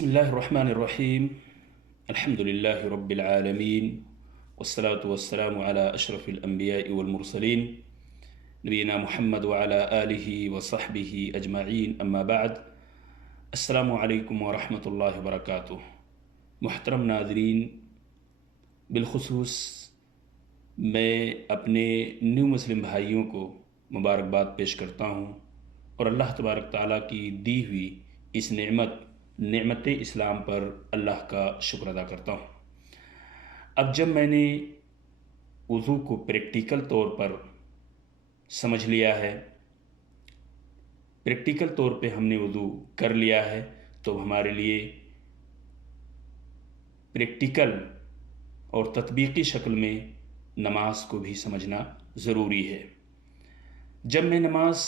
بسم الله الرحمن الرحيم. الحمد لله رب العالمين، والصلاة والسلام على أشرف الأنبياء والمرسلين نبينا محمد وعلى آله وصحبه أجمعين، أما بعد. السلام علیکم ورحمۃ اللہ وبرکاتہ. محترم ناظرین، بالخصوص میں اپنے نیو مسلم بھائیوں کو مبارکباد پیش کرتا ہوں اور اللہ تبارک تعالیٰ کی دی ہوئی اس نعمت اسلام پر اللہ کا شکر ادا کرتا ہوں. اب جب میں نے وضو کو پریکٹیکل طور پر سمجھ لیا ہے، پریکٹیکل طور پہ ہم نے وضو کر لیا ہے، تو ہمارے لیے پریکٹیکل اور تطبیقی شکل میں نماز کو بھی سمجھنا ضروری ہے. جب میں نماز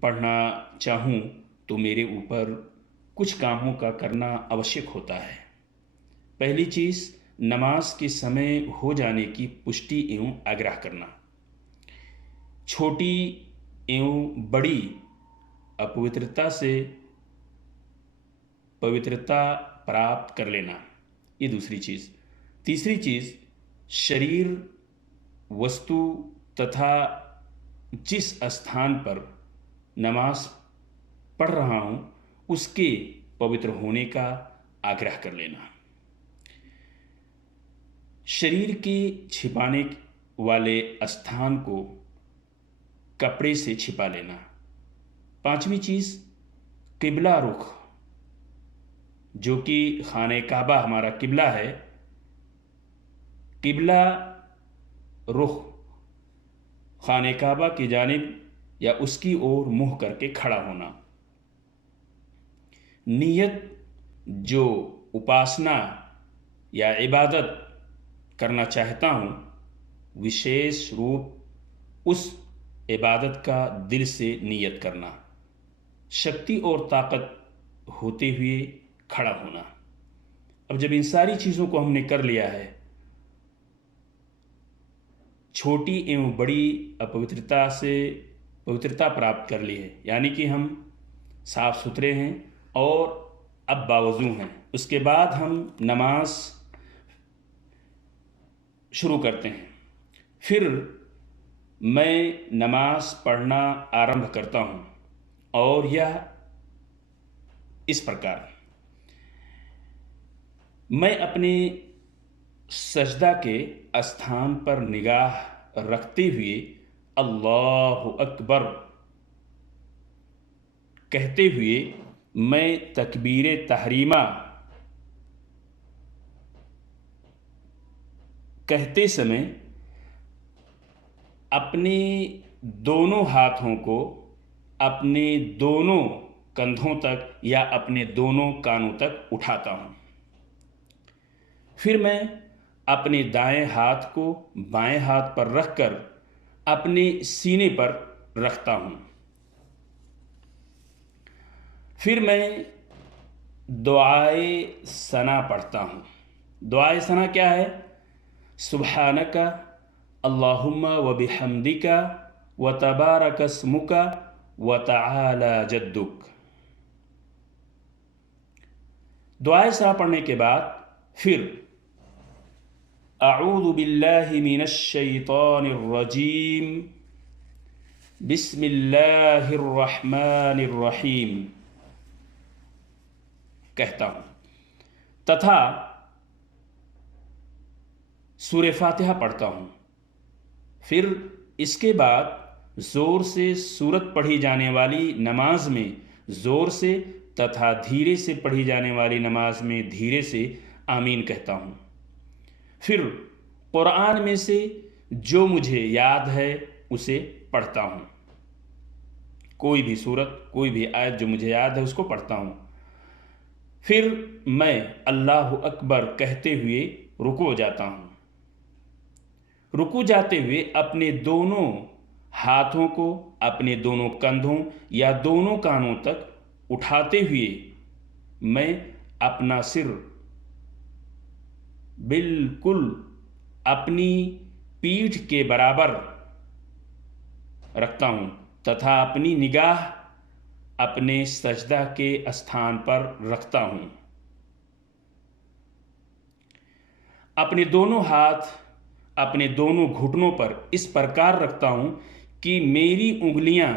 پڑھنا چاہوں تو میرے اوپر کچھ کاموں کا کرنا آوشک ہوتا ہے. پہلی چیز، نماز کے سمے ہو جانے کی پشٹی ایوں آگاہ کرنا، چھوٹی ایوں بڑی اپوترتا سے پوترتا پراپت کر لینا، یہ دوسری چیز. تیسری چیز، شریر وستو تتھا جس استھان پر نماز پڑھ رہا ہوں اس کے پوتر ہونے کا آگرہ کر لینا. شریر کے چھپانے والے استھان کو کپڑے سے چھپا لینا. پانچویں چیز، قبلہ رخ، جو کہ خانہ کعبہ ہمارا قبلہ ہے، قبلہ رخ خانہ کعبہ کی جانب یا اس کی اور منہ کر کے کھڑا ہونا. نیت، جو اپاسنا یا عبادت کرنا چاہتا ہوں، وشیش روپ اس عبادت کا دل سے نیت کرنا. شکتی اور طاقت ہوتے ہوئے کھڑا ہونا. اب جب ان ساری چیزوں کو ہم نے کر لیا ہے، چھوٹی ایوں بڑی اپوترتا سے پوترتا پراپت کر لی ہے، یعنی کہ ہم صاف ستھرے ہیں اور اب باوضو ہیں، اس کے بعد ہم نماز شروع کرتے ہیں. پھر میں نماز پڑھنا آرمبھ کرتا ہوں، اور یہ اس پرکار: میں اپنے سجدہ کے استھان پر نگاہ رکھتے ہوئے اللہ اکبر کہتے ہوئے میں تکبیر تحریمہ کہتے سمے اپنے دونوں ہاتھوں کو اپنے دونوں کندھوں تک یا اپنے دونوں کانوں تک اٹھاتا ہوں. پھر میں اپنے دائیں ہاتھ کو بائیں ہاتھ پر رکھ کر اپنے سینے پر رکھتا ہوں. پھر میں دعائے ثنا پڑھتا ہوں. دعائے ثنا کیا ہے؟ سبحانک اللہم وبحمدک وتبارک اسمک وتعالی جدک. دعائے ثنا پڑھنے کے بعد پھر اعوذ باللہ من الشیطان الرجیم بسم اللہ الرحمن الرحیم کہتا ہوں، تتھا سورہ فاتحہ پڑھتا ہوں. پھر اس کے بعد زور سے سورت پڑھی جانے والی نماز میں زور سے تتھا دھیرے سے پڑھی جانے والی نماز میں دھیرے سے آمین کہتا ہوں. پھر قرآن میں سے جو مجھے یاد ہے اسے پڑھتا ہوں. کوئی بھی سورت، کوئی بھی آیت جو مجھے یاد ہے اس کو پڑھتا ہوں. پھر میں اللہ اکبر کہتے ہوئے رکوع جاتا ہوں. رکوع جاتے ہوئے اپنے دونوں ہاتھوں کو اپنے دونوں کندھوں یا دونوں کانوں تک اٹھاتے ہوئے میں اپنا سر بالکل اپنی پیٹھ کے برابر رکھتا ہوں تتھا اپنی نگاہ اپنے سجدہ کے استھان پر رکھتا ہوں. اپنے دونوں ہاتھ اپنے دونوں گھٹنوں پر اس پرکار رکھتا ہوں کہ میری انگلیاں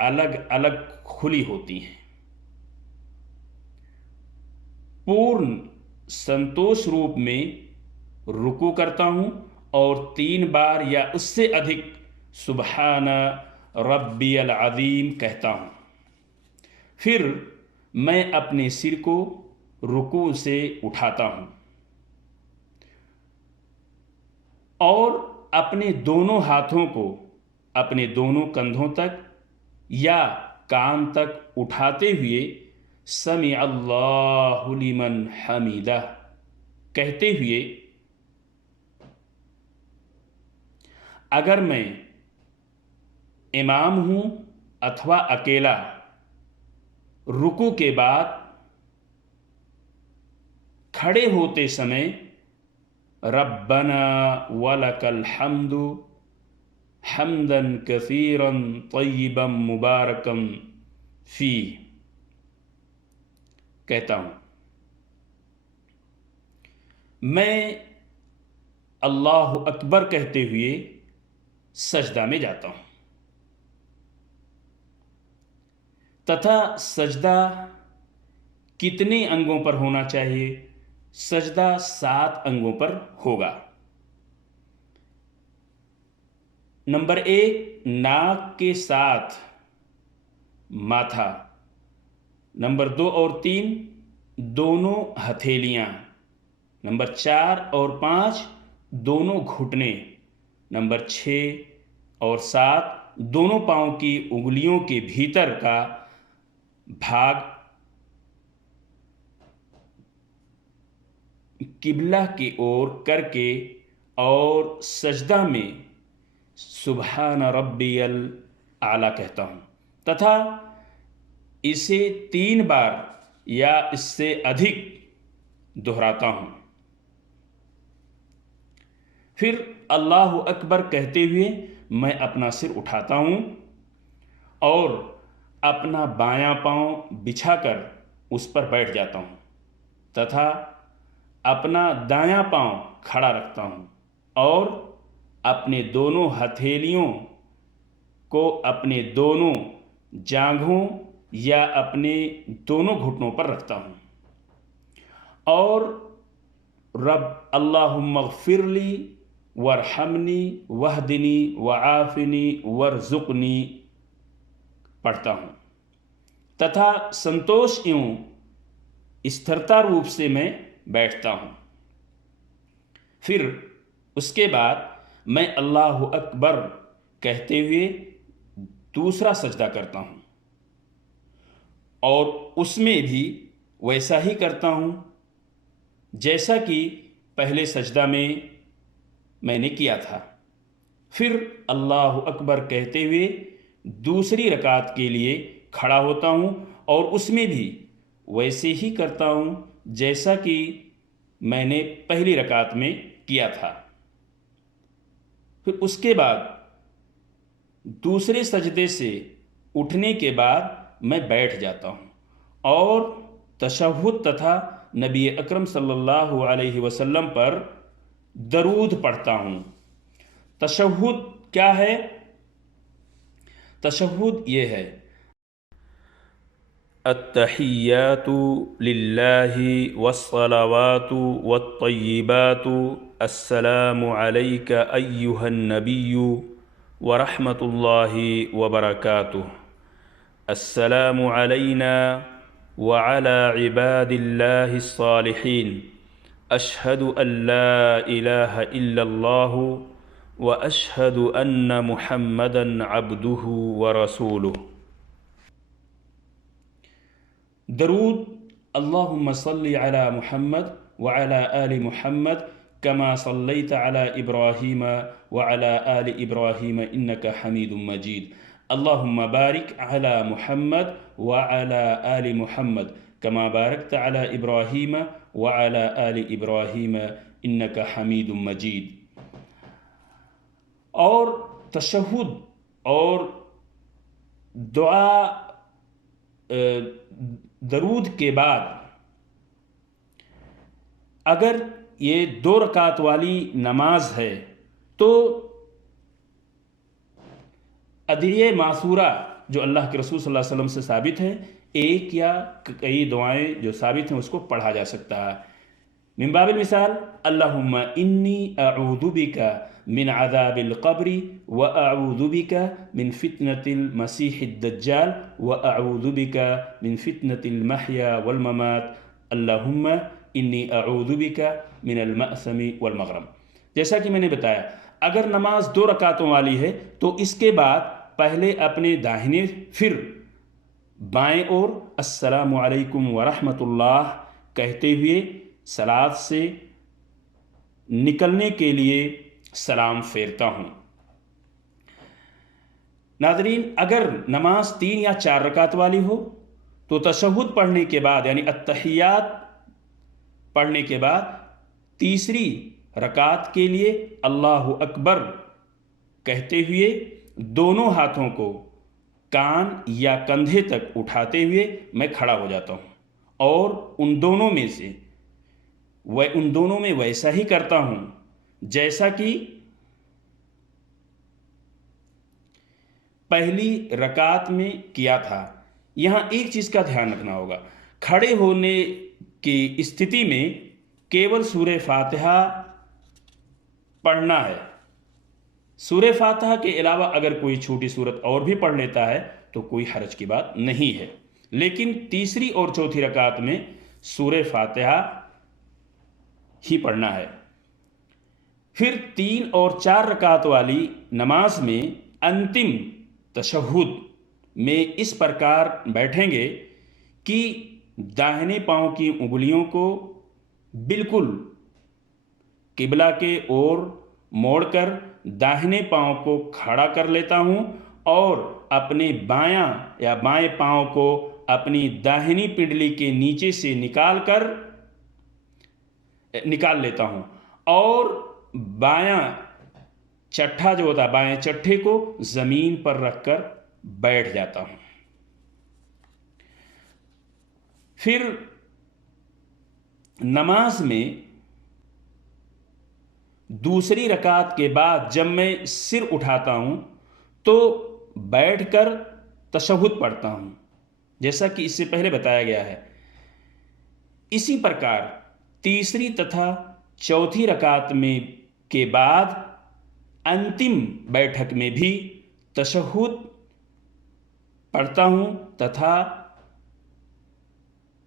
الگ الگ کھلی ہوتی ہیں. پورن سنتوش روپ میں رکوع کرتا ہوں اور 3 بار یا اس سے ادھک سبحان ربی العظیم کہتا ہوں. پھر میں اپنے سر کو رکوع سے اٹھاتا ہوں اور اپنے دونوں ہاتھوں کو اپنے دونوں کندھوں تک یا کان تک اٹھاتے ہوئے سمع اللہ لمن حمیدہ کہتے ہوئے، اگر میں امام ہوں اتھوا اکیلا، رکوع کے بعد کھڑے ہوتے سمے ربنا ولک الحمد حمدا کثیرا طیبا مبارکا فیہ کہتا ہوں. میں اللہ اکبر کہتے ہوئے سجدہ میں جاتا ہوں تتھا سجدہ کتنے انگوں پر ہونا چاہیے؟ سجدہ 7 انگوں پر ہوگا. نمبر 1 ناک کے ساتھ ماتھا. نمبر 2 اور 3 دونوں ہتھیلیاں. نمبر 4 اور 5 دونوں گھٹنے. نمبر 6 اور 7 دونوں پاؤں کی انگلیوں کے بھیتر کا بھاگ قبلہ کی اور کر کے اور سجدہ میں سبحان ربی الاعلیٰ کہتا ہوں تتھا اسے 3 بار یا اس سے ادھک دہراتا ہوں. پھر اللہ اکبر کہتے ہوئے میں اپنا سر اٹھاتا ہوں اور اپنا بایاں پاؤں بچھا کر اس پر بیٹھ جاتا ہوں تتھا اپنا دایاں پاؤں کھڑا رکھتا ہوں اور اپنے دونوں ہتھیلیوں کو اپنے دونوں جانگھوں یا اپنے دونوں گھٹنوں پر رکھتا ہوں اور رب اللہم اغفر لی وارحمنی واہدنی وعافنی وارزقنی پڑھتا ہوں تتھا سنتوش ایوں استھرتا روپ سے میں بیٹھتا ہوں. پھر اس کے بعد میں اللہ اکبر کہتے ہوئے دوسرا سجدہ کرتا ہوں اور اس میں بھی ویسا ہی کرتا ہوں جیسا کہ پہلے سجدہ میں نے کیا تھا. پھر اللہ اکبر کہتے ہوئے دوسری رکعت کے لیے کھڑا ہوتا ہوں اور اس میں بھی ویسے ہی کرتا ہوں جیسا کہ میں نے پہلی رکعت میں کیا تھا. پھر اس کے بعد دوسرے سجدے سے اٹھنے کے بعد میں بیٹھ جاتا ہوں اور تشہد تتھا نبی اکرم صلی اللہ علیہ وسلم پر درود پڑھتا ہوں. تشہد کیا ہے؟ تشہد یہ ہے: التحیات للہ والصلوات والطیبات السلام علیک ایہا النبی ورحمۃ اللہ وبرکاتہ السلام علینا وعلى عباد اللہ الصالحین اشہد ان لا الہ الا اللہ واشہد ان محمدا عبدہ ورسولہ. درود: اللہم صلی علی محمد وعلی آل محمد کما صلیت علی ابراہیم وعلی آل ابراہیم انک حمید مجید. اللہم بارک علی محمد وعلی آل محمد کما بارکت علی ابراہیم وعلی آل ابراہیم انک حمید مجید. اور تشہد اور دعا درود کے بعد اگر یہ 2 رکعت والی نماز ہے تو ادعیہ معثورہ جو اللہ کے رسول صلی اللہ علیہ وسلم سے ثابت ہے، ایک یا کئی دعائیں جو ثابت ہیں اس کو پڑھا جا سکتا ہے۔ من باب المثال، اللہم انی اعوذ بک من عذاب القبر واعوذ بک من فتنة المسیح الدجال واعوذ بک من فتنة المحیا والممات اللہم انی اعوذ بک من المأثم والمغرم۔ جیسا کہ میں نے بتایا، اگر نماز 2 رکعتوں والی ہے تو اس کے بعد پہلے اپنے داہنے پھر بائیں اور السلام علیکم ورحمۃ اللہ کہتے ہوئے صلاۃ سے نکلنے کے لیے سلام پھیرتا ہوں۔ ناظرین، اگر نماز 3 یا 4 رکعت والی ہو تو تشہد پڑھنے کے بعد یعنی التحیات پڑھنے کے بعد تیسری رکعت کے لیے اللہ اکبر کہتے ہوئے دونوں ہاتھوں کو کان یا کندھے تک اٹھاتے ہوئے میں کھڑا ہو جاتا ہوں اور ان دونوں میں ویسا ہی کرتا ہوں جیسا کہ پہلی رکعت میں کیا تھا۔ یہاں ایک چیز کا دھیان رکھنا ہوگا، کھڑے ہونے کی استھتی میں کیول سورہ فاتحہ پڑھنا ہے۔ سورہ فاتحہ کے علاوہ اگر کوئی چھوٹی سورت اور بھی پڑھ لیتا ہے تو کوئی حرج کی بات نہیں ہے، لیکن تیسری اور چوتھی رکعت میں سورہ فاتحہ ہی پڑھنا ہے۔ پھر 3 اور 4 رکعت والی نماز میں انتم تشہد میں اس پرکار بیٹھیں گے کہ داہنے پاؤں کی انگلیوں کو بالکل قبلہ کے اور موڑ کر داہنے پاؤں کو کھڑا کر لیتا ہوں اور اپنے بائیں پاؤں کو اپنی داہنی پنڈلی کے نیچے سے نکال لیتا ہوں اور بایاں چٹھا جو ہوتا ہے بائیں چٹھے کو زمین پر رکھ کر بیٹھ جاتا ہوں۔ پھر نماز میں دوسری رکعت کے بعد جب میں سر اٹھاتا ہوں تو بیٹھ کر تشہد پڑھتا ہوں، جیسا کہ اس سے پہلے بتایا گیا ہے۔ اسی پرکار تیسری تتھا چوتھی رکعت میں کے بعد انتم بیٹھک میں بھی تشہد پڑھتا ہوں تتھا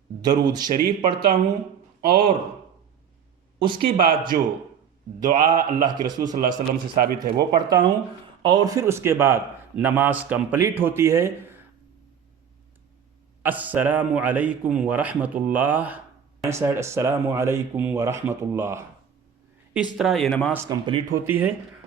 درود شریف پڑھتا ہوں اور اس کے بعد جو دعا اللہ کے رسول صلی اللہ علیہ وسلم سے ثابت ہے وہ پڑھتا ہوں اور پھر اس کے بعد نماز کمپلیٹ ہوتی ہے۔ السلام علیکم ورحمۃ اللہ، السلام علیکم ورحمۃ اللہ، اس طرح یہ نماز کمپلیٹ ہوتی ہے۔